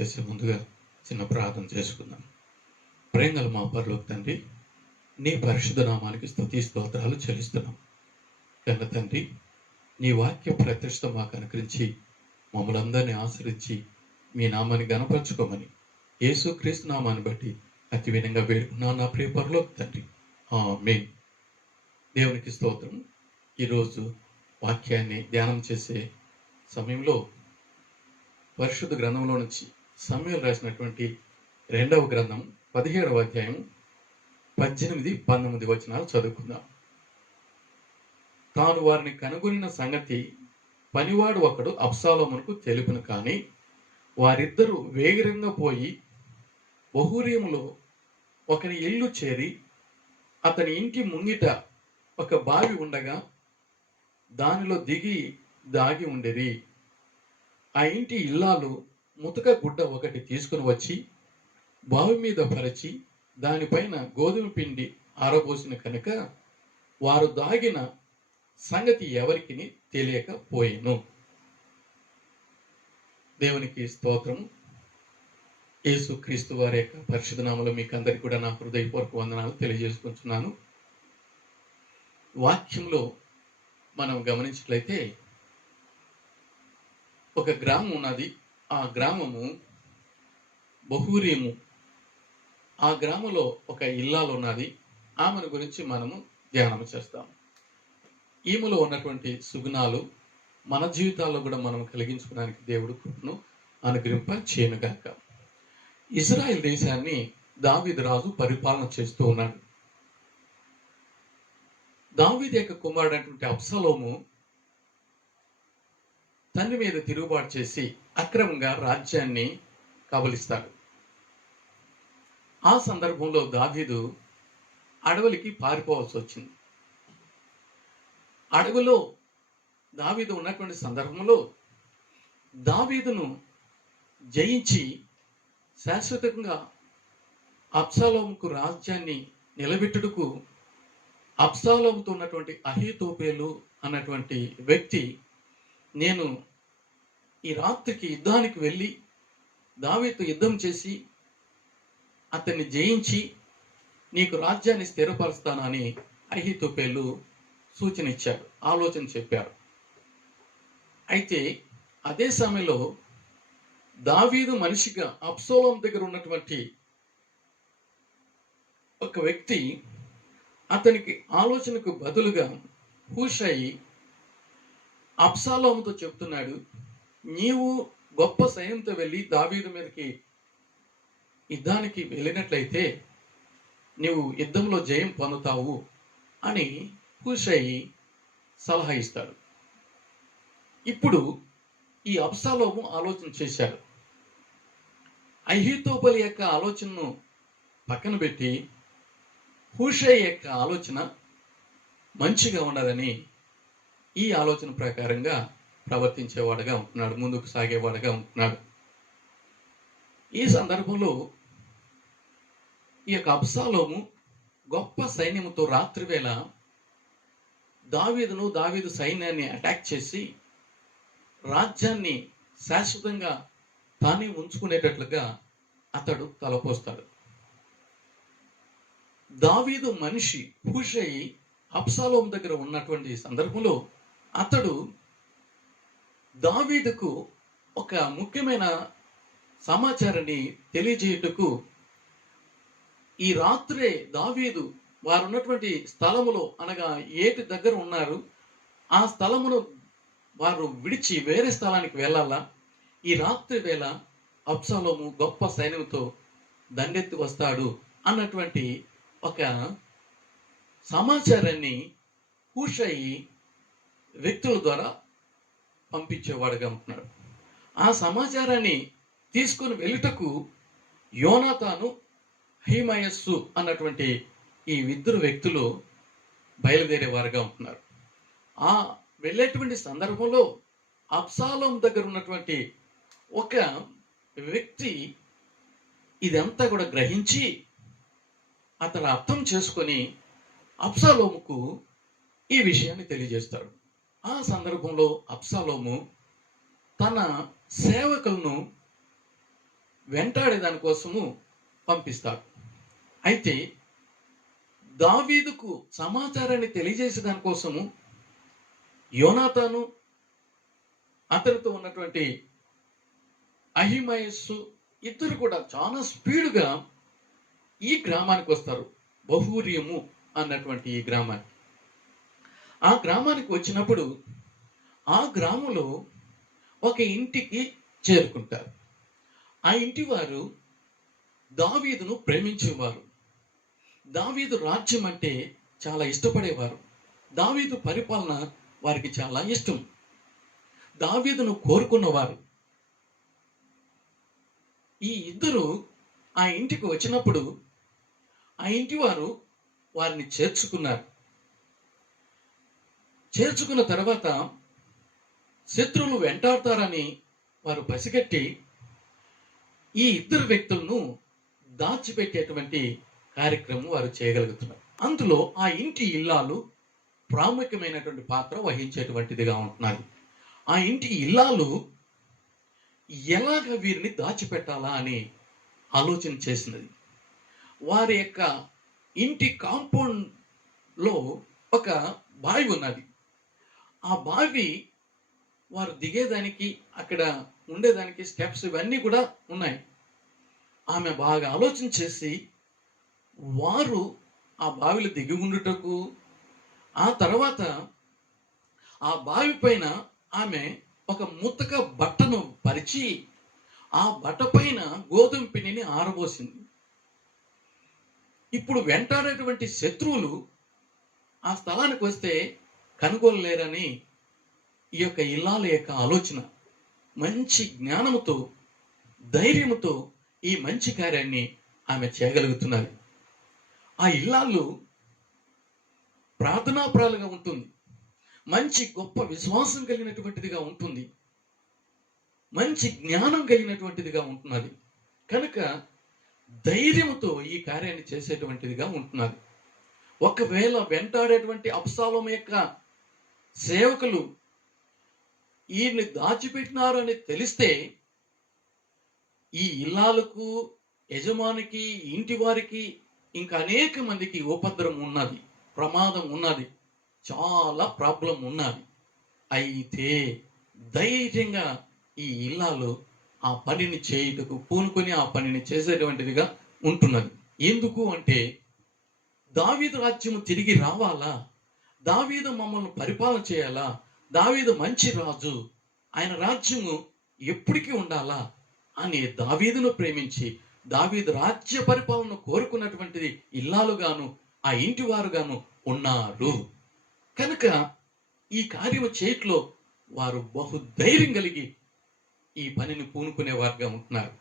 చేసే ముందుగా చిన్న ప్రార్థన చేసుకుందాం. ప్రేమగల మా పరలోక తండ్రి, నీ పరిశుద్ధ నామానికి స్తుతి స్తోత్రాలు చెల్లిస్తున్నాం. కన్న తండ్రి, నీ వాక్య ప్రతిష్ట మాకు అనుకరించి మమ్మల్ని అందరినీ ఆశ్రయించి మీ నామాన్ని గణపరచుకోమని యేసుక్రీస్తు నామాన్ని బట్టి అతి వినంగా వేడుకున్నాను నా ప్రియ పరలోక తండ్రి. ఆమేన్. దేవునికి స్తోత్రం. ఈరోజు వాక్యాన్ని ధ్యానం చేసే సమయంలో పరిశుద్ధ గ్రంథంలో నుంచి సమూయేలు రాసినటువంటి 2వ గ్రంథం 17వ అధ్యాయం 18-19 వచనాలు చదువుకుందాం. తాను వారిని కనుగొనిన సంగతి పనివాడు ఒకడు అబ్షాలోమునకు తెలిపెను. కానీ వారిద్దరూ వేగరంగా పోయి బహూరీములో ఒకని ఇల్లు చేరి అతని ఇంటి ముంగిట ఒక బావి ఉండగా దానిలో దిగి దాగి ఉండేది. ఆ ఇంటి ఇల్లాలు ముతక గుడ్డ ఒకటి తీసుకుని వచ్చి బావి మీద పరిచి దానిపైన గోధుమ పిండి ఆరబోసిన కనుక వారు దాగిన సంగతి ఎవరికి తెలియకపోయెను. దేవునికి స్తోత్రం. యేసుక్రీస్తు వారి యొక్క పరిశుద్ధ నామములో మీకు అందరికీ కూడా నా హృదయపూర్వక వందనాలు తెలియజేసుకుంటున్నాను. వాక్యంలో మనం గమనించినట్లయితే ఒక గ్రామం ఉన్నది. ఆ గ్రామము బహూరీము. ఆ గ్రామంలో ఒక ఇల్లాలు ఉన్నది. ఆమెను గురించి మనము ధ్యానం చేస్తాం. ఈమెలో ఉన్నటువంటి సుగుణాలు మన జీవితాల్లో కూడా మనం కలిగించుకోవడానికి దేవుడు కృపను అనుగ్రహింప చేయనుగాక. ఇజ్రాయెల్ దేశాన్ని దావీదు రాజు పరిపాలన చేస్తూ ఉన్నాడు. దావీదు యొక్క కుమారుడైనటువంటి అబ్షాలోము తండ్రి మీద తిరుగుబాటు చేసి అక్రమంగా రాజ్యాన్ని కబలిస్తాడు. ఆ సందర్భంలో దావీదు అడవులకి పారిపోవాల్సి వచ్చింది. అడవిలో దావీదు ఉన్నటువంటి సందర్భంలో దావీదును జయించి శాశ్వతంగా అబ్షాలోముకు రాజ్యాన్ని నిలబెట్టుటకు అబ్షాలోముతో ఉన్నటువంటి అహీతోపేలు అన్నటువంటి వ్యక్తి, నేను ఈ రాత్రికి యుద్ధానికి వెళ్ళి దావీదుతో యుద్ధం చేసి అతన్ని జయించి నీకు రాజ్యాన్ని స్థిరపరుస్తాను అని అహీతోపేలు సూచన ఇచ్చాడు, ఆలోచన చెప్పాడు. అయితే అదే సమయంలో దావీదు మనిషిగా అబ్షాలోము దగ్గర ఉన్నటువంటి ఒక వ్యక్తి అతనికి ఆలోచనకు బదులుగా హూషయి అబ్షాలోముతో చెప్తున్నాడు, నీవు గొప్ప సైన్యంతో వెళ్ళి దావీదు మీదకి యుద్ధానికి వెళ్ళినట్లయితే నీవు యుద్ధంలో జయం పొందుతావు అని హూషయి సలహా ఇస్తాడు. ఇప్పుడు ఈ అబ్షాలోము ఆలోచన చేశాడు. అహీతోపెలు యొక్క ఆలోచనను పక్కన పెట్టి హూషయి యొక్క ఆలోచన మంచిగా ఉన్నదని ఈ ఆలోచన ప్రకారంగా ప్రవర్తించేవాడుగా ఉంటున్నాడు, ముందుకు సాగేవాడుగా ఉంటున్నాడు. ఈ సందర్భంలో ఈ యొక్క అబ్షాలోము గొప్ప సైన్యముతో రాత్రివేళ దావీదు సైన్యాన్ని అటాక్ చేసి రాజ్యాన్ని శాశ్వతంగా తానే ఉంచుకునేటట్లుగా అతడు తలపోస్తాడు. దావీదు మనిషి హూషయి అబ్షాలోము దగ్గర ఉన్నటువంటి సందర్భంలో అతడు దావీదుకు ఒక ముఖ్యమైన సమాచారాన్ని తెలియజేయుటకు ఈ రాత్రే దావీదు వారు ఉన్నటువంటి స్థలములో అనగా ఏటి దగ్గర ఉన్నారు, ఆ స్థలమును వారు విడిచి వేరే స్థలానికి వెళ్ళాలా, ఈ రాత్రి వేళ అబ్షాలోము గొప్ప సైన్యంతో దండెత్తి వస్తాడు అన్నటువంటి ఒక సమాచారాన్ని హూషయి వ్యక్తుల ద్వారా పంపించేవాడుగా ఉంటున్నాడు. ఆ సమాచారాన్ని తీసుకొని వెళ్ళుటకు యోనాతాను, అహిమయస్సు అన్నటువంటి ఈ ఇద్దరు వ్యక్తులు బయలుదేరేవారుగా ఉంటున్నారు. ఆ వెళ్ళేటువంటి సందర్భంలో అబ్షాలోము దగ్గర ఉన్నటువంటి ఒక వ్యక్తి ఇదంతా కూడా గ్రహించి అతను అర్థం చేసుకొని అబ్షాలోముకు ఈ విషయాన్ని తెలియజేస్తాడు. ఆ సందర్భంలో అబ్షాలోము తన సేవకులను వెంటాడే దానికోసము పంపిస్తాడు. అయితే దావీదుకు సమాచారాన్ని తెలియజేసే దానికోసము యోనాతాను, అతనితో ఉన్నటువంటి అహిమయస్సు ఇద్దరు కూడా చాలా స్పీడ్గా ఈ గ్రామానికి వస్తారు. బహూరియము అన్నటువంటి ఈ గ్రామానికి. ఆ గ్రామానికి వచ్చినప్పుడు ఆ గ్రామంలో ఒక ఇంటికి చేరుకుంటారు. ఆ ఇంటి వారు దావీదును ప్రేమించేవారు. దావీదు రాజ్యం అంటే చాలా ఇష్టపడేవారు. దావీదు పరిపాలన వారికి చాలా ఇష్టం. దావీదును కోరుకున్నవారు. ఈ ఇద్దరు ఆ ఇంటికి వచ్చినప్పుడు ఆ ఇంటి వారు వారిని చేర్చుకున్నారు. చేర్చుకున్న తర్వాత శత్రువులు వెంటాడతారని వారు పసిగట్టి ఈ ఇద్దరు వ్యక్తులను దాచిపెట్టేటువంటి కార్యక్రమం వారు చేయగలుగుతున్నారు. అందులో ఆ ఇంటి ఇల్లాలు ప్రాముఖ్యమైనటువంటి పాత్ర వహించేటువంటిదిగా ఉంటున్నది. ఆ ఇంటి ఇల్లాలు ఎలాగ వీరిని దాచిపెట్టాలా అని ఆలోచన చేసినది. వారి యొక్క ఇంటి కాంపౌండ్ లో ఒక బావి ఉన్నది. ఆ బావి వారు దిగేదానికి, అక్కడ ఉండేదానికి స్టెప్స్ ఇవన్నీ కూడా ఉన్నాయి. ఆమె బాగా ఆలోచన చేసి వారు ఆ బావిలో దిగి ఉండుటకు, ఆ తర్వాత ఆ బావి పైన ఆమె ఒక ముతక బట్టను పరిచి ఆ బట్ట పైన గోధుమ పిండిని ఆరబోసింది. ఇప్పుడు వెంటాడేటువంటి శత్రువులు ఆ స్థలానికి వస్తే కనుగొనలేరని ఈ యొక్క ఇల్లాల యొక్క ఆలోచన. మంచి జ్ఞానముతో, ధైర్యముతో ఈ మంచి కార్యాన్ని ఆమె చేయగలుగుతున్నది. ఆ ఇల్లాలు ప్రార్థనాపరాలుగా ఉంటుంది. మంచి గొప్ప విశ్వాసం కలిగినటువంటిదిగా ఉంటుంది. మంచి జ్ఞానం కలిగినటువంటిదిగా ఉంటున్నది. కనుక ధైర్యముతో ఈ కార్యాన్ని చేసేటువంటిదిగా ఉంటున్నది. ఒకవేళ వెంటాడేటువంటి అబ్షాలోము యొక్క సేవకులు ఈయన్ని దాచిపెట్టినారని తెలిస్తే ఈ ఇల్లాలకు, యజమానికి, ఇంటి వారికి, ఇంకా అనేక మందికి ఉపద్రవం ఉన్నది, ప్రమాదం ఉన్నది, చాలా ప్రాబ్లం ఉన్నది. అయితే ధైర్యంగా ఈ ఇల్లాలు ఆ పనిని చేయుటకు పూనుకొని ఆ పనిని చేసేటువంటిదిగా ఉంటున్నది. ఎందుకు అంటే దావీదు రాజ్యము తిరిగి రావాలా, దావీదు మమ్మల్ని పరిపాలన చేయాలా, దావీదు మంచి రాజు, ఆయన రాజ్యము ఎప్పటికీ ఉండాలా అని దావీదును ప్రేమించి దావీదు రాజ్య పరిపాలన కోరుకున్నటువంటిది ఇల్లాలుగాను ఆ ఇంటి వారుగాను ఉన్నారు. కనుక ఈ కార్యము చేయట్లో వారు బహు ధైర్యం కలిగి ఈ పనిని పూనుకునే వారుగా ఉంటున్నారు.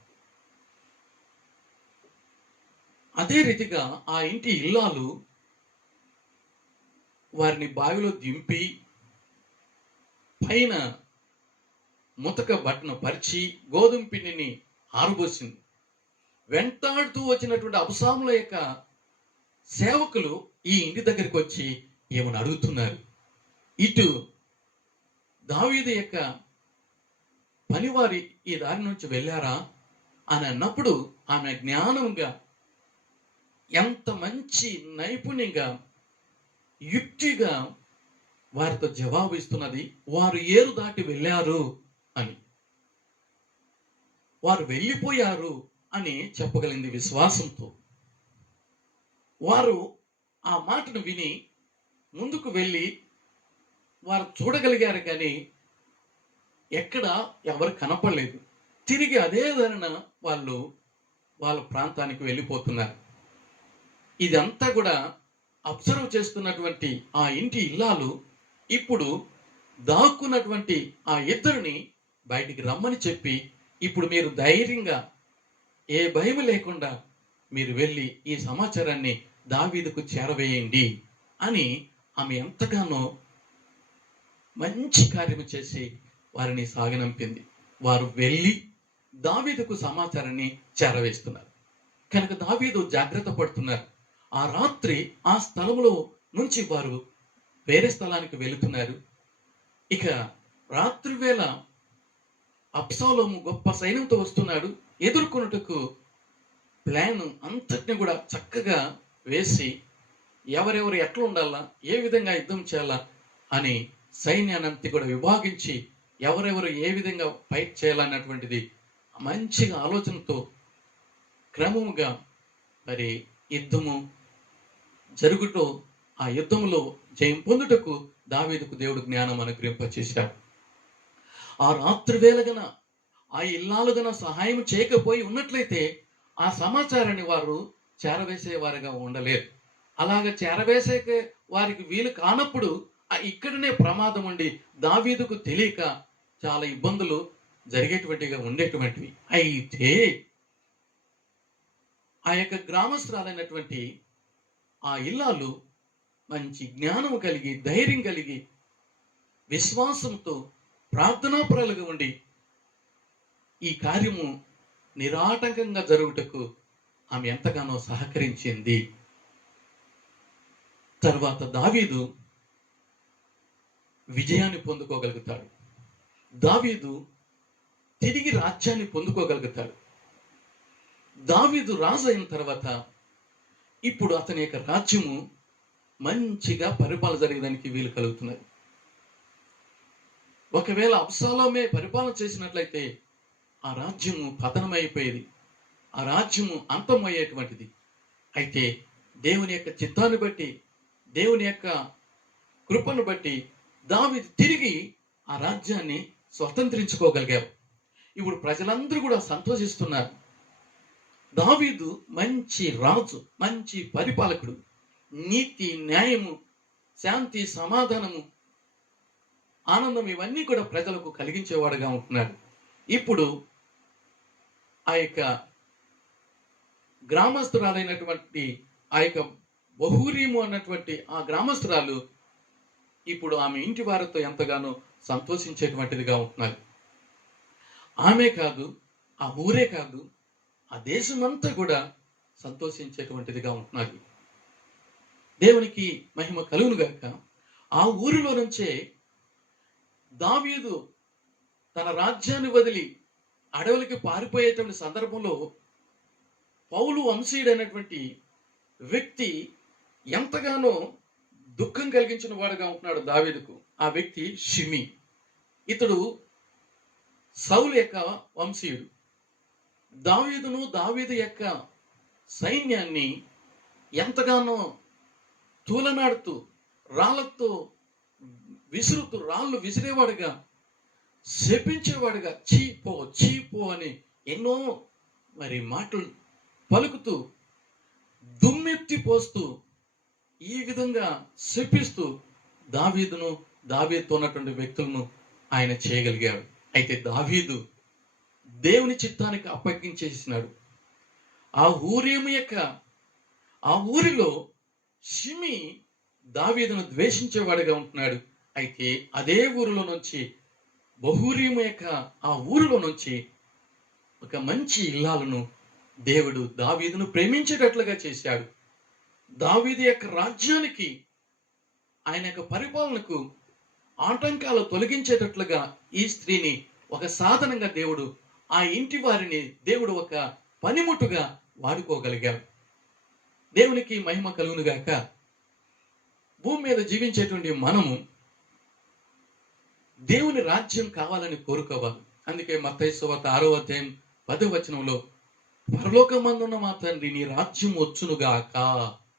అదే రీతిగా ఆ ఇంటి ఇల్లాలు వారిని బావిలో దింపి పైన ముతక బట్టను పరిచి గోధుమ పిండిని ఆరబోసింది. వెంటాడుతూ వచ్చినటువంటి అబ్షాలోము యొక్క సేవకులు ఈ ఇంటి దగ్గరికి వచ్చి ఏమని అడుగుతున్నారు. ఇటు దావీదు యొక్క పనివారి ఈ దారి నుంచి వెళ్ళారా అని అన్నప్పుడు ఆమె జ్ఞానంగా, ఎంత మంచి నైపుణ్యంగా, యుక్తిగా వారితో జవాబు ఇస్తున్నది. వారు ఏరు దాటి వెళ్ళారు అని, వారు వెళ్ళిపోయారు అని చెప్పగలిగింది విశ్వాసంతో. వారు ఆ మాటను విని ముందుకు వెళ్ళి వారు చూడగలిగారు, కానీ ఎక్కడ ఎవరు కనపడలేదు. తిరిగి అదే ధరణ వాళ్ళు వాళ్ళ ప్రాంతానికి వెళ్ళిపోతున్నారు. ఇదంతా కూడా అబ్జర్వ్ చేస్తున్నటువంటి ఆ ఇంటి ఇల్లాలు ఇప్పుడు దాక్కున్నటువంటి ఆ ఇద్దరిని బయటికి రమ్మని చెప్పి, ఇప్పుడు మీరు ధైర్యంగా ఏ భయం లేకుండా మీరు వెళ్ళి ఈ సమాచారాన్ని దావీదుకు చేరవేయండి అని ఆమె ఎంతగానో మంచి కార్యము చేసి వారిని సాగనంపింది. వారు వెళ్ళి దావీదుకు సమాచారాన్ని చేరవేస్తున్నారు. కనుక దావీదు జాగ్రత్త పడుతున్నారు. ఆ రాత్రి ఆ స్థలంలో నుంచి వారు వేరే స్థలానికి వెళుతున్నారు. ఇక రాత్రి వేళ అబ్షాలోము గొప్ప సైన్యంతో వస్తున్నాడు. ఎదుర్కొనుటకు ప్లాన్ అంతటిని కూడా చక్కగా వేసి ఎవరెవరు ఎట్లా ఉండాలా, ఏ విధంగా యుద్ధం చేయాలా అని సైన్యాన్ని కూడా విభాగించి ఎవరెవరు ఏ విధంగా ఫైట్ చేయాలన్నటువంటిది మంచిగా ఆలోచనతో క్రమముగా మరి యుద్ధము జరుగుతూ ఆ యుద్ధంలో జయం పొందుటకు దావీదుకు దేవుడు జ్ఞానం అనుగ్రహింపచేశాడు. ఆ రాత్రి వేళగన ఆ ఇల్లాలుగన సహాయం చేయకపోయి ఉన్నట్లయితే ఆ సమాచారాన్ని వారు చేరవేసేవారుగా ఉండలేరు. అలాగ చేరవేసే వారికి వీలు కానప్పుడు ఇక్కడనే ప్రమాదం ఉండి దావీదుకు తెలియక చాలా ఇబ్బందులు జరిగేటువంటిగా ఉండేటువంటివి. అయితే ఆ యొక్క గ్రామస్తురాలైనటువంటి ఆ ఇల్లాలు మంచి జ్ఞానం కలిగి, ధైర్యం కలిగి, విశ్వాసంతో ప్రార్థనాపరులుగా ఉండి ఈ కార్యము నిరాటంకంగా జరుగుటకు ఆమె ఎంతగానో సహకరించింది. తర్వాత దావీదు విజయాన్ని పొందుకోగలుగుతాడు. దావీదు తిరిగి రాజ్యాన్ని పొందుకోగలుగుతాడు. దావీదు రాజు అయిన తర్వాత ఇప్పుడు అతని యొక్క రాజ్యము మంచిగా పరిపాలన జరగడానికి వీలు కలుగుతున్నది. ఒకవేళ అబ్షాలోమే పరిపాలన చేసినట్లయితే ఆ రాజ్యము పతనమైపోయేది, ఆ రాజ్యము అంతమయ్యేటువంటిది. అయితే దేవుని యొక్క చిత్తాన్ని బట్టి, దేవుని యొక్క కృపను బట్టి దావీదు తిరిగి ఆ రాజ్యాన్ని స్వతంత్రించుకోగలిగారు. ఇప్పుడు ప్రజలందరూ కూడా సంతోషిస్తున్నారు. దావీదు మంచి రాజు, మంచి పరిపాలకుడు, నీతి, న్యాయము, శాంతి, సమాధానము, ఆనందం ఇవన్నీ కూడా ప్రజలకు కలిగించేవాడుగా ఉంటున్నాడు. ఇప్పుడు ఆ యొక్క గ్రామస్తురాలైనటువంటి ఆ యొక్క బహూరీము అన్నటువంటి ఆ గ్రామస్తురాలు ఇప్పుడు ఆమె ఇంటి వారితో ఎంతగానో సంతోషించేటువంటిదిగా ఉంటున్నారు. ఆమె కాదు, ఆ ఊరే కాదు, ఆ దేశమంతా కూడా సంతోషించేటువంటిదిగా ఉంటున్నారు. దేవునికి మహిమ కలుగును గాక. ఆ ఊరిలో నుంచే దావీదు తన రాజ్యాన్ని వదిలి అడవులకి పారిపోయేటువంటి సందర్భంలో పౌలు వంశీయుడైనటువంటి వ్యక్తి ఎంతగానో దుఃఖం కలిగించిన వాడుగా ఉంటున్నాడు దావీదుకు. ఆ వ్యక్తి షిమి. ఇతడు సౌలు యొక్క వంశీయుడు. దావీదు యొక్క సైన్యాన్ని ఎంతగానో తూలనాడుతూ రాళ్లతో విసురుతూ, రాళ్ళు విసిరేవాడుగా, శపించేవాడుగా, చీపో అని ఎన్నో మరి మాటలు పలుకుతూ, దుమ్మెత్తి పోస్తూ, ఈ విధంగా శపిస్తూ దావీదుతో ఉన్నటువంటి వ్యక్తులను ఆయన చేయగలిగాడు. అయితే దావీదు దేవుని చిత్తానికి అప్పగించేసినాడు. ఆ ఊరిలో షిమి దావీదును ద్వేషించేవాడిగా ఉంటున్నాడు. అయితే అదే ఊరిలో నుంచి, బహూరీము యొక్క ఆ ఊరిలో నుంచి ఒక మంచి ఇల్లాలను దేవుడు దావీదును ప్రేమించేటట్లుగా చేశాడు. దావీదు యొక్క రాజ్యానికి, ఆయన యొక్క పరిపాలనకు ఆటంకాలు తొలగించేటట్లుగా ఈ స్త్రీని ఒక సాధనంగా దేవుడు, ఆ ఇంటి వారిని దేవుడు ఒక పనిముట్టుగా వాడుకోగలిగాడు. దేవునికి మహిమ కలుగును గాక. భూమి మీద జీవించేటువంటి మనము దేవుని రాజ్యం కావాలని కోరుకోవాలి. అందుకే మత్తయి సువార్త 6వ అధ్యాయం 10వ వచనంలో పరలోకమందున్న మా తండ్రి నీ రాజ్యం వచ్చునుగాక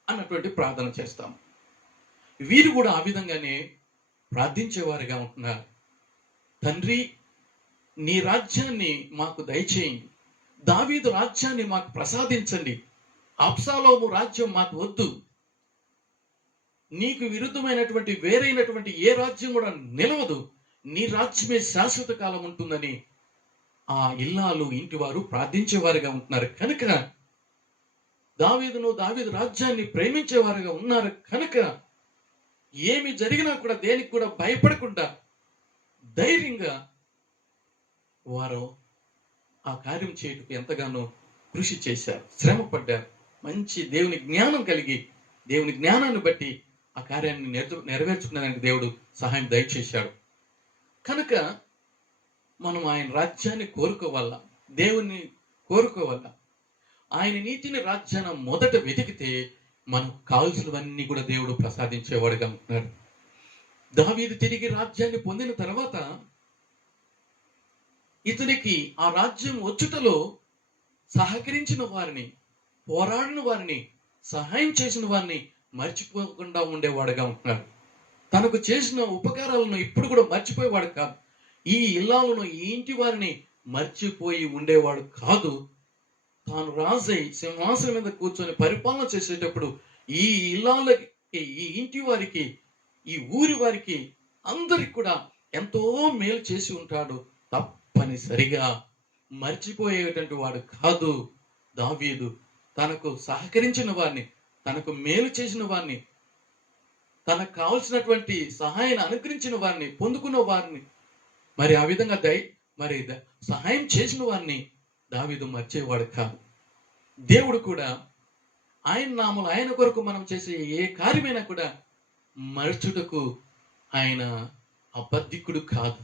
అన్నటువంటి ప్రార్థన చేస్తాం. వీరు కూడా ఆ విధంగానే ప్రార్థించేవారుగా ఉంటున్నారు. తండ్రి నీ రాజ్యాన్ని మాకు దయచేయండి, దావీదు రాజ్యాన్ని మాకు ప్రసాదించండి, అబ్షాలోము రాజ్యం మాకు వద్దు, నీకు విరుద్ధమైనటువంటి వేరైనటువంటి ఏ రాజ్యం కూడా నిలవదు, నీ రాజ్యమే శాశ్వత కాలం ఉంటుందని ఆ ఇల్లాలు ఇంటి వారు ప్రార్థించేవారుగా ఉంటున్నారు. కనుక దావీదు రాజ్యాన్ని ప్రేమించేవారుగా ఉన్నారు. కనుక ఏమి జరిగినా కూడా దేనికి కూడా భయపడకుండా ధైర్యంగా వారు ఆ కార్యం చేయటకు ఎంతగానో కృషి చేశారు, శ్రమ పడ్డారు. మంచి దేవుని జ్ఞానం కలిగి, దేవుని జ్ఞానాన్ని బట్టి ఆ కార్యాన్ని నెరవేర్చుకునేదానికి దేవుడు సహాయం దయచేశాడు. కనుక మనం ఆయన రాజ్యాన్ని కోరుకోవాలా, దేవుని కోరుకోవాలా. ఆయన నీతిని రాజ్యాన్ని మొదట వెతికితే మనకు కావాల్సినవన్నీ కూడా దేవుడు ప్రసాదించేవాడుగా ఉంటున్నాడు. దావీదు తిరిగి రాజ్యాన్ని పొందిన తర్వాత ఇతనికి ఆ రాజ్యం వచ్చుటలో సహకరించిన వారిని, పోరాడిన వారిని, సహాయం చేసిన వారిని మర్చిపోకుండా ఉండేవాడుగా ఉంటున్నాడు. తనకు చేసిన ఉపకారాలను ఇప్పుడు కూడా మర్చిపోయేవాడు కాదు. ఈ ఇల్లాలను, ఈ ఇంటి వారిని మర్చిపోయి ఉండేవాడు కాదు. తాను రాజై సింహాసనం మీద కూర్చొని పరిపాలన చేసేటప్పుడు ఈ ఇల్లాలకి, ఈ ఇంటి వారికి, ఈ ఊరి వారికి అందరికి కూడా ఎంతో మేలు చేసి ఉంటాడు. తప్పనిసరిగా మర్చిపోయేటువంటి వాడు కాదు దావీదు. తనకు సహకరించిన వారిని, తనకు మేలు చేసిన వారిని, తనకు కావలసినటువంటి సహాయాన్ని అనుగ్రహించిన వారిని, పొందుకున్న వారిని, మరి ఆ విధంగా సహాయం చేసిన వారిని దావీదు మర్చేవాడు కాదు. దేవుడు కూడా ఆయన నామములు, ఆయన కొరకు మనం చేసే ఏ కార్యమైనా కూడా మరచుటకు ఆయన అబద్ధికుడు కాదు.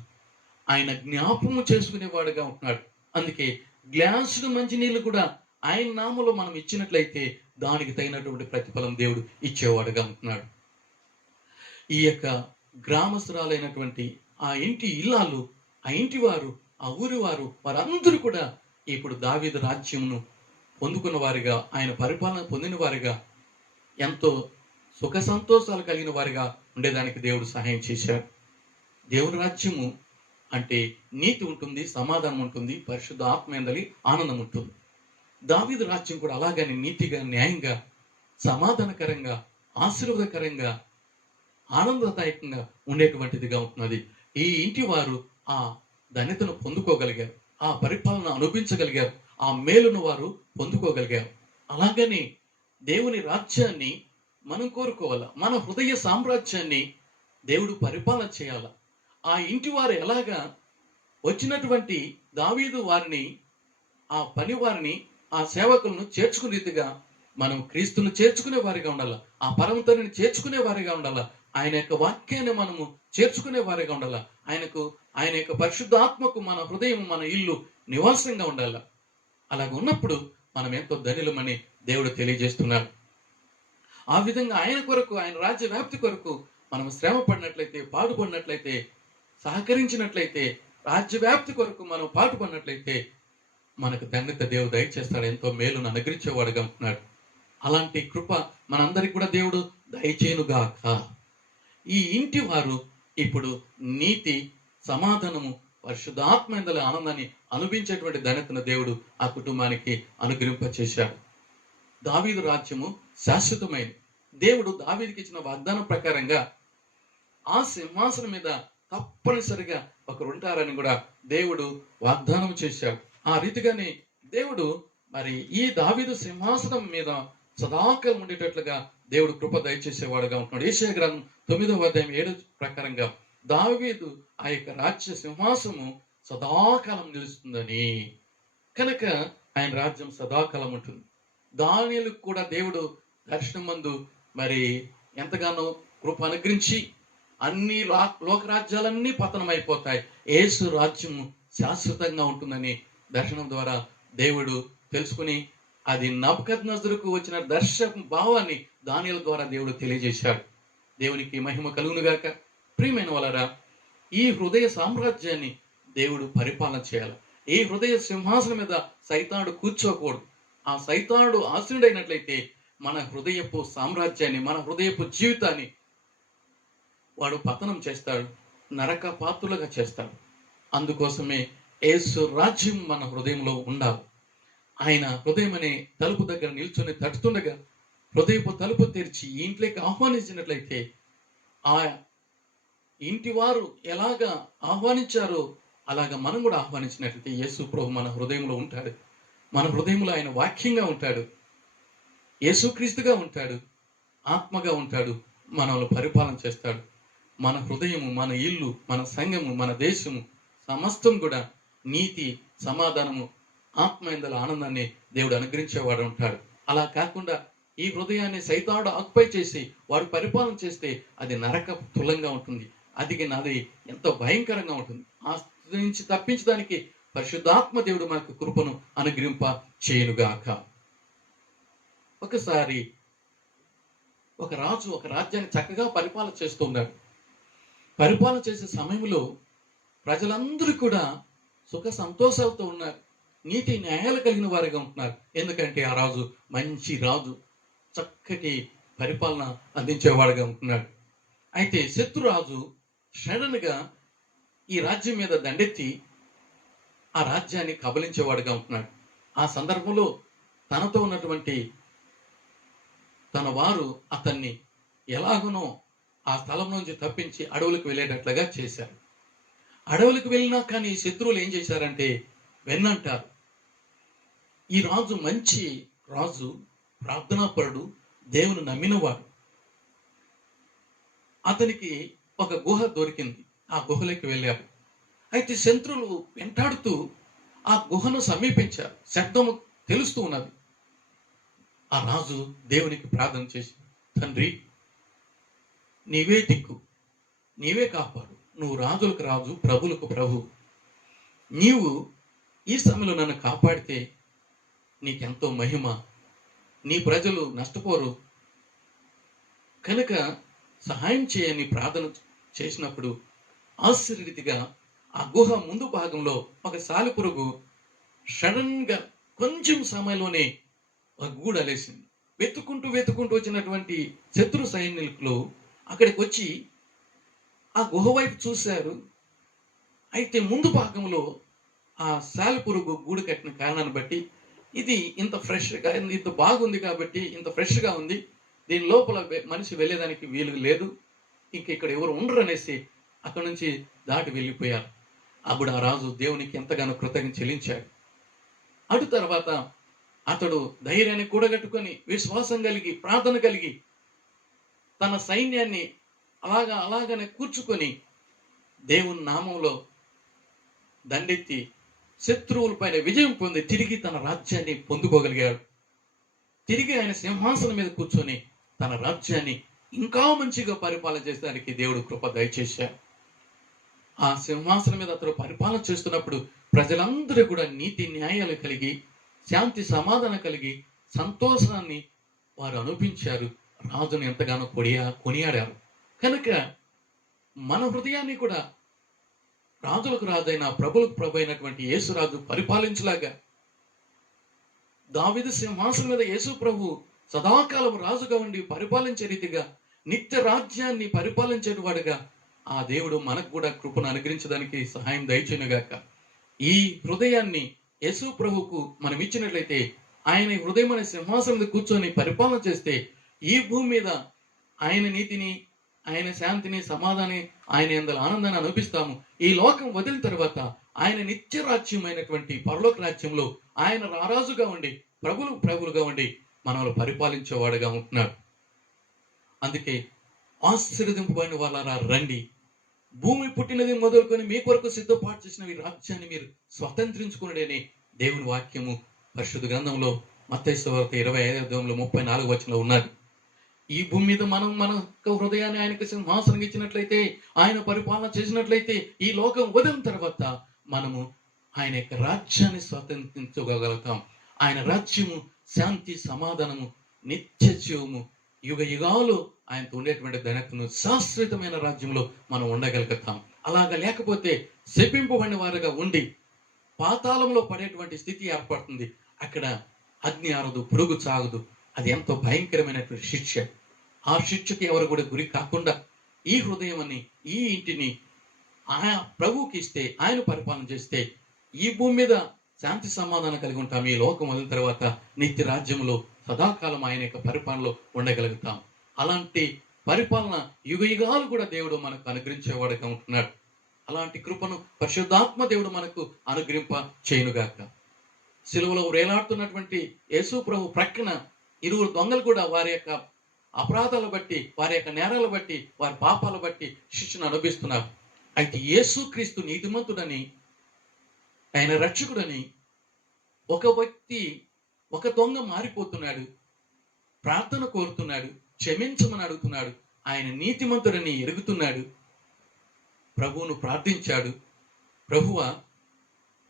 ఆయన జ్ఞాపకము చేసుకునేవాడుగా ఉంటున్నాడు. అందుకే గ్లాసుడు మంచినీళ్ళు కూడా ఆయన నామములో మనం ఇచ్చినట్లయితే దానికి తగినటువంటి ప్రతిఫలం దేవుడు ఇచ్చేవాడుగా ఉంటున్నాడు. ఈ యొక్క గ్రామస్తురాలైనటువంటి ఆ ఇంటి ఇల్లాలు, ఆ ఇంటి వారు, ఆ ఊరి వారు, వారందరూ కూడా ఇప్పుడు దావీదు రాజ్యమును పొందుకున్న వారిగా, ఆయన పరిపాలన పొందిన వారిగా, ఎంతో సుఖ సంతోషాలు కలిగిన వారిగా ఉండేదానికి దేవుడు సహాయం చేశాడు. దేవుని రాజ్యము అంటే నీతి ఉంటుంది, సమాధానం ఉంటుంది, పరిశుద్ధ ఆత్మేందలి ఆనందం ఉంటుంది. దావీదు రాజ్యం కూడా అలాగని నీతిగా, న్యాయంగా, సమాధానకరంగా, ఆశీర్వాదకరంగా, ఆనందదాయకంగా ఉండేటువంటిదిగా ఉంటున్నది. ఈ ఇంటి వారు ఆ ధన్యతను పొందుకోగలిగారు, ఆ పరిపాలన అనుభవించగలిగారు, ఆ మేలును వారు పొందుకోగలిగారు. అలాగని దేవుని రాజ్యాన్ని మనం కోరుకోవాలా. మన హృదయ సామ్రాజ్యాన్ని దేవుడు పరిపాలన చేయాల. ఆ ఇంటి వారు ఎలాగా వచ్చినటువంటి దావీదు వారిని, ఆ పని వారిని, ఆ సేవకులను చేర్చుకునే రీతిగా మనం క్రీస్తును చేర్చుకునే వారిగా ఉండాలా. ఆ పరమ తండ్రిని చేర్చుకునే వారిగా ఉండాలా. ఆయన యొక్క వాక్యాన్ని మనము చేర్చుకునే వారిగా ఉండాలా. ఆయన యొక్క పరిశుద్ధాత్మకు మన హృదయం, మన ఇల్లు నివాసంగా ఉండాలా. అలాగ ఉన్నప్పుడు మనం ఎంతో ధన్యులమని దేవుడు తెలియజేస్తున్నాడు. ఆ విధంగా ఆయన కొరకు, ఆయన రాజ్య వ్యాప్తి కొరకు మనం శ్రమ పడినట్లయితే, పాటుపడినట్లయితే, సహకరించినట్లయితే, రాజ్య వ్యాప్తి కొరకు మనం పాటుపడినట్లయితే మనకు ధన్యత దేవుడు దయచేస్తాడు. ఎంతో మేలును అనుగ్రహించేవాడుగా ఉంటున్నాడు. అలాంటి కృప మనందరికి కూడా దేవుడు దయచేయునుగాక. ఈ ఇంటి వారు ఇప్పుడు నీతి, సమాధానము, పరిశుద్ధాత్మేందల ఆనందాన్ని అనుభవించేటువంటి ధన్యతను దేవుడు ఆ కుటుంబానికి అనుగ్రహింపచేశాడు. దావీదు రాజ్యము శాశ్వతమైనది. దేవుడు దావీదుకి ఇచ్చిన వాగ్దానం ప్రకారంగా ఆ సింహాసనం మీద తప్పనిసరిగా ఒకరు ఉంటారని కూడా దేవుడు వాగ్దానం చేశాడు. ఆ రీతిగానే దేవుడు మరి ఈ దావీదు సింహాసనం మీద సదాకాలం ఉండేటట్లుగా దేవుడు కృప దయచేసేవాడుగా ఉంటున్నాడు. యెషయా గ్రంథం 9వ అధ్యాయం 7 ప్రకారంగా దావీదు ఆ యొక్క రాజ్య సింహాసనము సదాకాలం నిలుస్తుందని, కనుక ఆయన రాజ్యం సదాకాలం ఉంటుంది. దానియేలుకు కూడా దేవుడు దర్శనం మందు మరి ఎంతగానో కృప అనుగ్రహించి అన్ని లోకరాజ్యాలన్నీ పతనమైపోతాయి, యేసు రాజ్యము శాశ్వతంగా ఉంటుందని దర్శనం ద్వారా దేవుడు తెలుసుకుని, అది నెబుకద్నెజరుకు వచ్చిన దర్శన భావాన్ని దానియేలు ద్వారా దేవుడు తెలియజేశాడు. దేవునికి మహిమ కలుగునుగాక. ప్రియమైన వాళ్ళరా, ఈ హృదయ సామ్రాజ్యాన్ని దేవుడు పరిపాలన చేయాలి. ఈ హృదయ సింహాసనం మీద సైతానుడు కూర్చోకూడదు. ఆ సైతానుడు ఆశ్రయుడైనట్లయితే మన హృదయపు సామ్రాజ్యాన్ని, మన హృదయపు జీవితాన్ని వాడు పతనం చేస్తాడు, నరక పాత్రులుగా చేస్తాడు. అందుకోసమే యేసు రాజ్యం మన హృదయంలో ఉండాలి. ఆయన హృదయం అనే తలుపు దగ్గర నిల్చొని తట్టుతుండగా హృదయపు తలుపు తెరిచి ఇంట్లోకి ఆహ్వానించినట్లయితే, ఆ ఇంటి వారు ఎలాగా ఆహ్వానించారో అలాగా మనం కూడా ఆహ్వానించినట్లయితే యేసు ప్రభు మన హృదయంలో ఉంటాడు. మన హృదయంలో ఆయన వాక్యంగా ఉంటాడు, యేసుక్రీస్తుగా ఉంటాడు, ఆత్మగా ఉంటాడు, మనల్ని పరిపాలన చేస్తాడు. మన హృదయము, మన ఇల్లు, మన సంఘము, మన దేశము సమస్తం కూడా నీతి, సమాధానము, ఆత్మయందల ఆనందాన్ని దేవుడు అనుగ్రహించేవాడు ఉంటాడు. అలా కాకుండా ఈ హృదయాన్ని సైతానుడు ఆక్యుపై చేసి వాడు పరిపాలన చేస్తే అది నరక తులంగా ఉంటుంది. అది ఎంతో భయంకరంగా ఉంటుంది. ఆ స్థితి నుంచి తప్పించడానికి పరిశుద్ధాత్మ దేవుడు మనకు కృపను అనుగ్రహింప చేయునుగాక. ఒకసారి ఒక రాజు ఒక రాజ్యాన్ని చక్కగా పరిపాలన చేస్తూ ఉన్నాడు. పరిపాలన చేసే సమయంలో ప్రజలందరూ కూడా సుఖ సంతోషాలతో ఉన్నారు. నీతి న్యాయాలు కలిగిన వారిగా ఉంటున్నారు. ఎందుకంటే ఆ రాజు మంచి రాజు, చక్కటి పరిపాలన అందించేవాడుగా ఉంటున్నాడు. అయితే శత్రురాజు సడన్ గా ఈ రాజ్యం మీద దండెత్తి ఆ రాజ్యాన్ని కబలించేవాడుగా ఉంటున్నాడు. ఆ సందర్భంలో తనతో ఉన్నటువంటి తన వారు అతన్ని ఎలాగునో ఆ స్థలం నుంచి తప్పించి అడవులకు వెళ్ళేటట్లుగా చేశారు. అడవులకు వెళ్ళినా కానీ శత్రువులు ఏం చేశారంటే వెన్నంటారు. ఈ రాజు మంచి రాజు, ప్రార్థనాపరుడు, దేవుని నమ్మినవాడు. అతనికి ఒక గుహ దొరికింది. ఆ గుహలోకి వెళ్ళారు. అయితే శత్రువులు వెంటాడుతూ ఆ గుహను సమీపించారు. శబ్దము తెలుస్తూ ఉన్నది. ఆ రాజు దేవునికి ప్రార్థన చేసి, తండ్రి, నీవే దిక్కు, నీవే కాపాడు, నువ్వు రాజులకు రాజు, ప్రభులకు ప్రభు, నీవు ఈ సమయంలో నన్ను కాపాడితే నీకెంతో మహిమ, నీ ప్రజలు నష్టపోరు కనుక సహాయం చేయని ప్రార్థన చేసినప్పుడు ఆశ్చర్యరీతిగా ఆ గుహ ముందు భాగంలో ఒక సాలెపురుగు సడన్ గా కొంచెం సమయంలోనే ఒక గూడు అలేసింది. వెతుకుంటూ వచ్చినటువంటి శత్రు సైనికులు అక్కడికి వచ్చి ఆ గుహ వైపు చూశారు. అయితే ముందు భాగంలో ఆ సాలెపురుగు గూడు కట్టిన కారణాన్ని బట్టి ఇది ఇంత ఫ్రెష్గా, ఇంత బాగుంది కాబట్టి, ఇంత ఫ్రెష్గా ఉంది, దీని లోపల మనిషి వెళ్ళేదానికి వీలు లేదు, ఇంక ఇక్కడ ఎవరు ఉండరు అనేసి అక్కడి నుంచి దాటి వెళ్ళిపోయారు. అప్పుడు ఆ రాజు దేవునికి ఎంతగానో కృతజ్ఞత చెల్లించాడు. అటు తర్వాత అతడు ధైర్యాన్ని కూడగట్టుకొని, విశ్వాసం కలిగి, ప్రార్థన కలిగి, తన సైన్యాన్ని అలాగనే కూర్చుకొని దేవుని నామంలో దండెత్తి శత్రువుల పైన విజయం పొంది తిరిగి తన రాజ్యాన్ని పొందుకోగలిగాడు. తిరిగి ఆయన సింహాసనం మీద కూర్చొని తన రాజ్యాన్ని ఇంకా మంచిగా పరిపాలన చేసేదానికి దేవుడు కృప దయచేశాడు. ఆ సింహాసనం మీద అతడు పరిపాలన చేస్తున్నప్పుడు ప్రజలందరూ కూడా నీతి న్యాయాలు కలిగి, శాంతి సమాధానం కలిగి, సంతోషాన్ని వారు అనుభవించారు. రాజును ఎంతగానో కొనియాడారు. కనుక మన హృదయాన్ని కూడా రాజులకు రాజైన, ప్రభులకు ప్రభు అయినటువంటి యేసురాజు పరిపాలించలాగా, దావీదు సింహాసనం మీద యేసు ప్రభు సదాకాలం రాజుగా ఉండి పరిపాలించే రీతిగా నిత్య రాజ్యాన్ని పరిపాలించేవాడుగా ఆ దేవుడు మనకు కూడా కృపను అనుగ్రహించడానికి సహాయం దయచేయునుగాక. ఈ హృదయాన్ని యేసు ప్రభుకు మనం ఇచ్చినట్లయితే, ఆయన హృదయం అనే సింహాసనం మీద కూర్చొని పరిపాలన చేస్తే ఈ భూమి మీద ఆయన నీతిని, ఆయన శాంతిని, సమాధానాన్ని, ఆయన యందలి ఆనందాన్ని అనుభవిస్తాము. ఈ లోకం వదిలిన తర్వాత ఆయన నిత్య రాజ్యమైనటువంటి పరలోక రాజ్యంలో ఆయన రారాజుగా ఉండి, ప్రభులుగా ఉండి మనల్ని పరిపాలించేవాడుగా ఉంటున్నాడు. అందుకే ఆశీర్వదింపబడిన వాళ్ళారా రండి, భూమి పుట్టినది మొదలుకొని మీ కొరకు సిద్ధపాటు చేసిన ఈ రాజ్యాన్ని మీరు స్వతంత్రించుకున్నాడు అని దేవుని వాక్యము పరిశుద్ధ గ్రంథంలో మత్తయి సువార్త 25:34 వచనంలో ఉన్నది. ఈ భూమి మీద మనం మన హృదయాన్ని ఆయనకు సింహాసనం ఇచ్చినట్లయితే, ఆయన పరిపాలన చేసినట్లయితే, ఈ లోకం వదిలిన తర్వాత మనము ఆయన యొక్క రాజ్యాన్ని స్వతంత్రించుకోగలుగుతాం. ఆయన రాజ్యము శాంతి, సమాధానము, నిత్య జీవము, యుగ యుగాలు ఆయనతో ఉండేటువంటి ధనత్వము, శాశ్వతమైన రాజ్యంలో మనం ఉండగలుగుతాం. అలాగా లేకపోతే శపింపబడిన వారుగా ఉండి పాతాళంలో పడేటువంటి స్థితి ఏర్పడుతుంది. అక్కడ అగ్ని ఆరదు, పురుగు చాగదు. అది ఎంతో భయంకరమైనటువంటి శిక్ష. ఆ శిక్షకి ఎవరు కూడా గురి కాకుండా ఈ హృదయాన్ని, ఈ ఇంటిని ఆయన ప్రభువుకి ఇస్తే, ఆయన పరిపాలన చేస్తే ఈ భూమి మీద శాంతి సమాధానం కలిగి ఉంటాం. ఈ లోకం వదిలిన తర్వాత నిత్య రాజ్యంలో సదాకాలం ఆయన యొక్క పరిపాలనలో ఉండగలుగుతాం. అలాంటి పరిపాలన యుగ యుగాలు కూడా దేవుడు మనకు అనుగ్రహించేవాడుగా ఉంటున్నాడు. అలాంటి కృపను పరిశుద్ధాత్మ దేవుడు మనకు అనుగ్రహింప చేయునుగాక. సిలువలో వేలాడుతున్నటువంటి యేసు ప్రభు ప్రక్కన ఇరువురు దొంగలు కూడా వారి యొక్క అపరాధాలు బట్టి, వారి యొక్క నేరాలు బట్టి, వారి పాపాలు బట్టి శిక్షను అనుభవిస్తున్నారు. అయితే యేసు క్రీస్తు నీతిమంతుడని, ఆయన రక్షకుడని ఒక వ్యక్తి, ఒక దొంగ మారిపోతున్నాడు, ప్రార్థన కోరుతున్నాడు, క్షమించమని అడుగుతున్నాడు. ఆయన నీతిమంతుడని ఎరుగుతున్నాడు, ప్రభువును ప్రార్థించాడు. ప్రభువా,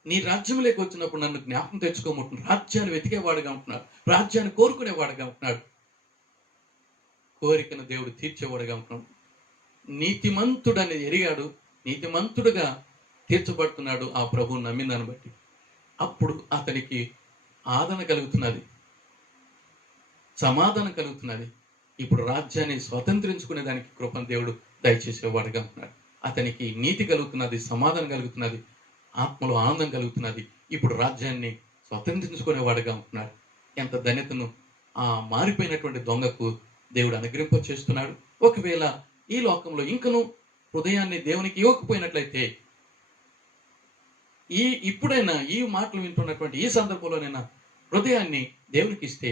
నీ రాజ్యంలోకి వచ్చినప్పుడు నన్ను జ్ఞాపకం తెచ్చుకోమంటున్నాడు. రాజ్యాన్ని వెతికేవాడుగా ఉంటున్నాడు, రాజ్యాన్ని కోరుకునేవాడుగా ఉంటున్నాడు, కోరికను దేవుడు తీర్చేవాడుగా ఉంటున్నాడు. నీతిమంతుడని ఎరిగాడు, నీతిమంతుడుగా తీర్చబడుతున్నాడు ఆ ప్రభువు నమ్మిన దాన్ని బట్టి. అప్పుడు అతనికి ఆదరణ కలుగుతున్నది, సమాధానం కలుగుతున్నది. ఇప్పుడు రాజ్యాన్ని స్వతంత్రించుకునే దానికి కృపను దేవుడు దయచేసేవాడుగా ఉంటున్నాడు. అతనికి నీతి కలుగుతున్నది, సమాధానం కలుగుతున్నది, ఆత్మలో ఆనందం కలుగుతున్నది. ఇప్పుడు రాజ్యాన్ని స్వతంత్రించుకునేవాడుగా ఉంటున్నాడు. ఎంత ధన్యతను ఆ మారిపోయినటువంటి దొంగకు దేవుడు అనుగ్రహింప చేస్తున్నాడు. ఒకవేళ ఈ లోకంలో ఇంకను హృదయాన్ని దేవునికి ఇవ్వకపోయినట్లయితే, ఇప్పుడైనా ఈ మాటలు వింటున్నటువంటి ఈ సందర్భంలోనైనా హృదయాన్ని దేవునికి ఇస్తే,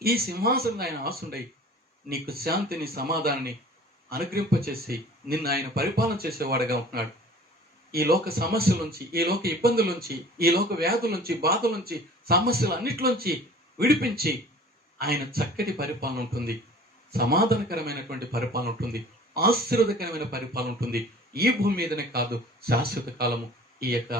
ఈ సింహాసనం ఆయన ఆసుండై నీకు శాంతిని, సమాధానాన్ని అనుగ్రహింపచేసి నిన్ను ఆయన పరిపాలన చేసేవాడుగా ఉంటున్నాడు. ఈ లోక సమస్యల నుంచి, ఈ లోక ఇబ్బందుల నుంచి, ఈ లోక వ్యాధుల నుంచి, బాధల నుంచి, సమస్యలు అన్నిట్లోంచి విడిపించి ఆయన చక్కటి పరిపాలన ఉంటుంది, సమాధానకరమైనటువంటి పరిపాలన ఉంటుంది, ఆశీర్వాదకరమైన పరిపాలన ఉంటుంది. ఈ భూమి మీదనే కాదు, శాశ్వత కాలము ఈ యొక్క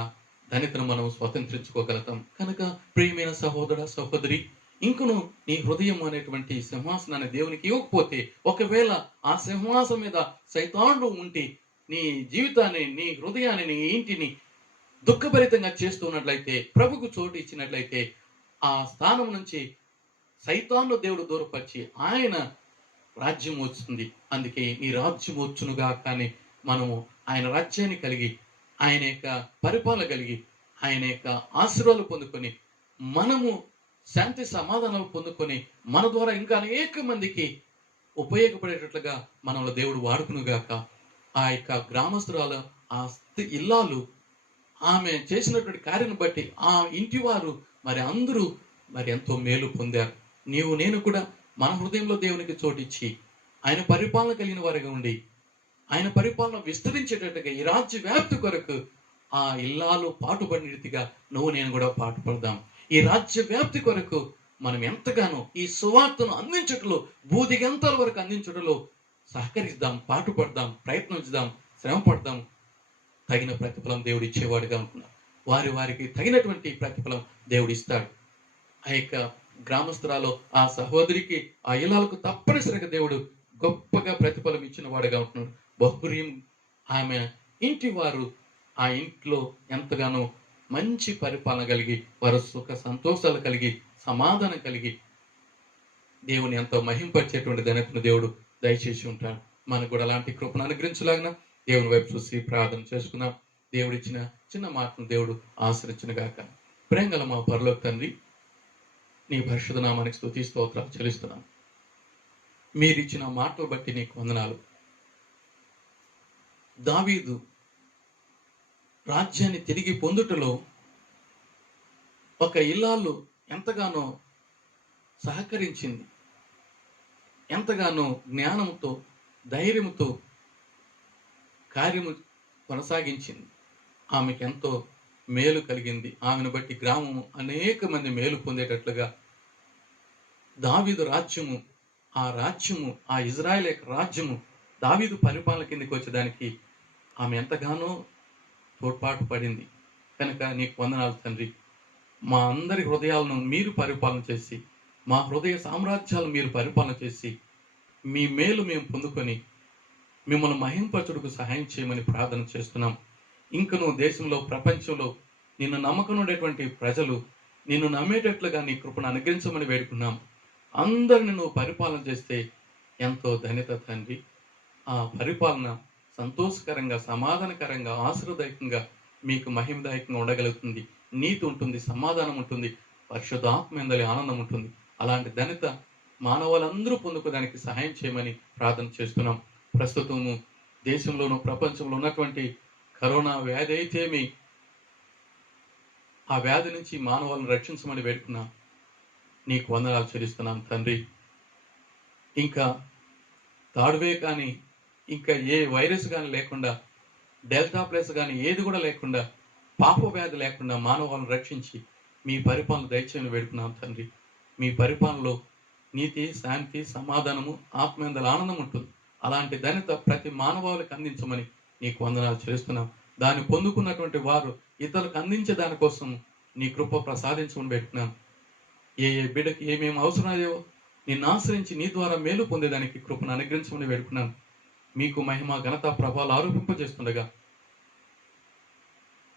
ధనితను మనం స్వతంత్రించుకోగలుగుతాం. కనుక ప్రియమైన సహోదర, సహోదరి, ఇంకను నీ హృదయం అనేటువంటి సింహాసనాన్ని దేవునికి ఇవ్వకపోతే, ఒకవేళ ఆ సింహాసనం మీద సైతానుడు ఉండి నీ జీవితాన్ని, నీ హృదయాన్ని, నీ ఇంటిని దుఃఖభరితంగా చేస్తున్నట్లయితే, ప్రభుకు చోటు ఇచ్చినట్లయితే, ఆ స్థానం నుంచి సైతాను దేవుడు దూరపరిచి ఆయన రాజ్యం వస్తుంది. అందుకే నీ రాజ్యం వచ్చునుగా, కానీ మనము ఆయన రాజ్యాన్ని కలిగి, ఆయన యొక్క పరిపాలన కలిగి, ఆయన యొక్క ఆశీర్వాదాలు పొందుకొని, మనము శాంతి సమాధానాలు పొందుకొని, మన ద్వారా ఇంకా అనేక మందికి ఉపయోగపడేటట్లుగా మనల్ని దేవుడు వాడుకునుగాక. ఆ యొక్క గ్రామస్తురాలు, ఆ ఇల్లాలు, ఆమె చేసినటువంటి కార్యం బట్టి ఆ ఇంటి వారు మరి అందరూ మరి ఎంతో మేలు పొందారు. నీవు నేను కూడా మన హృదయంలో దేవునికి చోటిచ్చి ఆయన పరిపాలన కలిగిన వారిగా ఉండి, ఆయన పరిపాలన విస్తరించేటట్టుగా ఈ రాజ్య వ్యాప్తి కొరకు ఆ ఇల్లాలు పాటుపడిన రీతిగా నువ్వు నేను కూడా పాటుపడదాం. ఈ రాజ్య వ్యాప్తి కొరకు మనం ఎంతగానో ఈ సువార్తను అందించటంలో, బూదిగంతాల వరకు అందించటంలో సహకరిద్దాం, పాటుపడదాం, ప్రయత్నించుదాం, శ్రమ పడదాం. తగిన ప్రతిఫలం దేవుడు ఇచ్చేవాడుగా ఉంటున్నాడు. వారికి తగినటువంటి ప్రతిఫలం దేవుడు ఇస్తాడు. ఆ యొక్క గ్రామస్తురాలు ఆ సహోదరికి, ఆ ఇల్లాలకు తప్పనిసరిగా దేవుడు గొప్పగా ప్రతిఫలం ఇచ్చిన వాడుగా ఉంటున్నాడు. బహురీం ఆమె ఇంటి వారు ఆ ఇంట్లో ఎంతగానో మంచి పరిపాలన కలిగి, వారు సుఖ సంతోషాలు కలిగి, సమాధానం కలిగి, దేవుని ఎంతో మహింపరిచేటువంటి ధన్యతను దేవుడు దయచేసి ఉంటాడు. మనకు కూడా అలాంటి కృపను అనుగ్రహించలాగిన దేవుని వైపు చూసి ప్రార్థన చేసుకుందాం. దేవుడు ఇచ్చిన చిన్న మాటను దేవుడు ఆశ్రయించిన గాక. ప్రేమగల మా పరలోక తండ్రి, నీ పరిశుద్ధ నామానికి స్తుతి స్తోత్రాలు చెల్లిస్తున్నాం. మీరిచ్చిన మాటలు బట్టి నీకు వందనాలు. దావీదు రాజ్యాన్ని తిరిగి పొందుటలో ఒక ఇల్లాలు ఎంతగానో సహకరించింది, ఎంతగానో జ్ఞానంతో, ధైర్యంతో కార్యము కొనసాగించింది. ఆమెకు ఎంతో మేలు కలిగింది. ఆమెను బట్టి గ్రామము అనేక మంది మేలు పొందేటట్లుగా దావీదు రాజ్యము, ఆ ఇజ్రాయెల్ యొక్క రాజ్యము దావీదు పరిపాలన కిందకి వచ్చేదానికి ఆమె ఎంతగానో తోడ్పాటు పడింది. కనుక నీకు వందనాలు తండ్రి. మా అందరి హృదయాలను మీరు పరిపాలన చేసి, మా హృదయ సామ్రాజ్యాలను మీరు పరిపాలన చేసి, మీ మేలు మేము పొందుకొని మిమ్మల్ని మహింపరచుటకు సహాయం చేయమని ప్రార్థన చేస్తున్నాం. ఇంకను దేశంలో, ప్రపంచంలో నిన్ను నమ్మకం ఉండేటువంటి ప్రజలు నిన్ను నమ్మేటట్లుగా నీ కృపను అనుగ్రహించమని వేడుకున్నాం. అందరిని నువ్వు పరిపాలన చేస్తే ఎంతో ధన్యత తండ్రి. ఆ పరిపాలన సంతోషకరంగా, సమాధానకరంగా, ఆశీర్వదాయకంగా, మీకు మహిమదాయకంగా ఉండగలుగుతుంది. నీతి ఉంటుంది, సమాధానం ఉంటుంది, పరిశుద్ధాత్మ యందలి ఆనందం ఉంటుంది. అలాంటి ధన్యత మానవులందరూ పొందుకోవడానికి సహాయం చేయమని ప్రార్థన చేస్తున్నాం. ప్రస్తుతము దేశంలోనూ ప్రపంచంలో ఉన్నటువంటి కరోనా వ్యాధి అయితేమి, ఆ వ్యాధి నుంచి మానవాలను రక్షించమని వేడుకున్నాం. నీకు వందనాలు చెల్లిస్తున్నాం తండ్రి. ఇంకా తాడువే కానీ, ఇంకా ఏ వైరస్ కానీ లేకుండా, డెల్టా ప్లస్ కానీ ఏది కూడా లేకుండా, పాప వ్యాధి లేకుండా మానవాలను రక్షించి మీ పరిపాలన దయచేయని వేడుకున్నాం తండ్రి. మీ పరిపాలనలో నీతి, శాంతి, సమాధానము, ఆత్మయందల ఆనందం ఉంటుంది. అలాంటి ధన్యత ప్రతి మానవాళికి అందించమని నీకు వందనాలు చెల్లిస్తున్నాం. దాన్ని పొందుకున్నటువంటి వారు ఇతరులకు అందించే దానికోసం నీ కృప ప్రసాదించమని పెట్టుకున్నాను. ఏ ఏ బిడ్డకి ఏమేమి అవసరమయ్యో నిన్ను ఆశ్రయించి నీ ద్వారా మేలు పొందేదానికి కృపను అనుగ్రహించమని పెట్టుకున్నాను. మీకు మహిమ ఘనత ప్రభావాలు ఆరోపింపజేస్తుండగా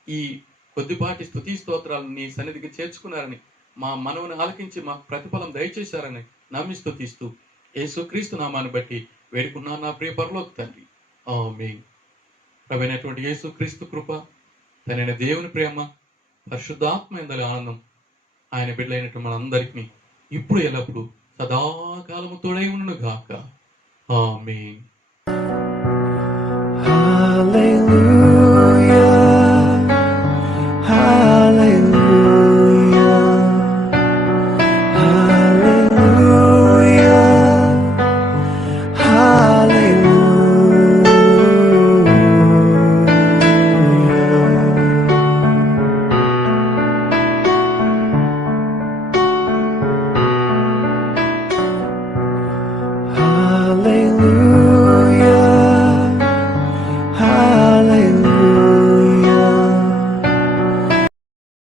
ఈ కొద్దిపాటి స్తుతి స్తోత్రాలను నీ సన్నిధికి చేర్చుకున్నారని, మా మనవుని ఆలకించి మాకు ప్రతిఫలం దయచేశారని నమ్మి స్తుతిస్తూ యేసుక్రీస్తు నామాన్ని బట్టి వేడుకున్నాను నా ప్రియ పరలోక తండ్రి. ఆమేన్. ప్రభువైనటువంటి యేసుక్రీస్తు కృప, తనైన దేవుని ప్రేమ, పరిశుద్ధాత్మ యందలి ఆనందం ఆయన బిడ్డలైనటువంటి మనందరికీ ఇప్పుడు ఎల్లప్పుడు సదాకాలము తోడై ఉండును గాక. ఆమేన్. Hallelujah.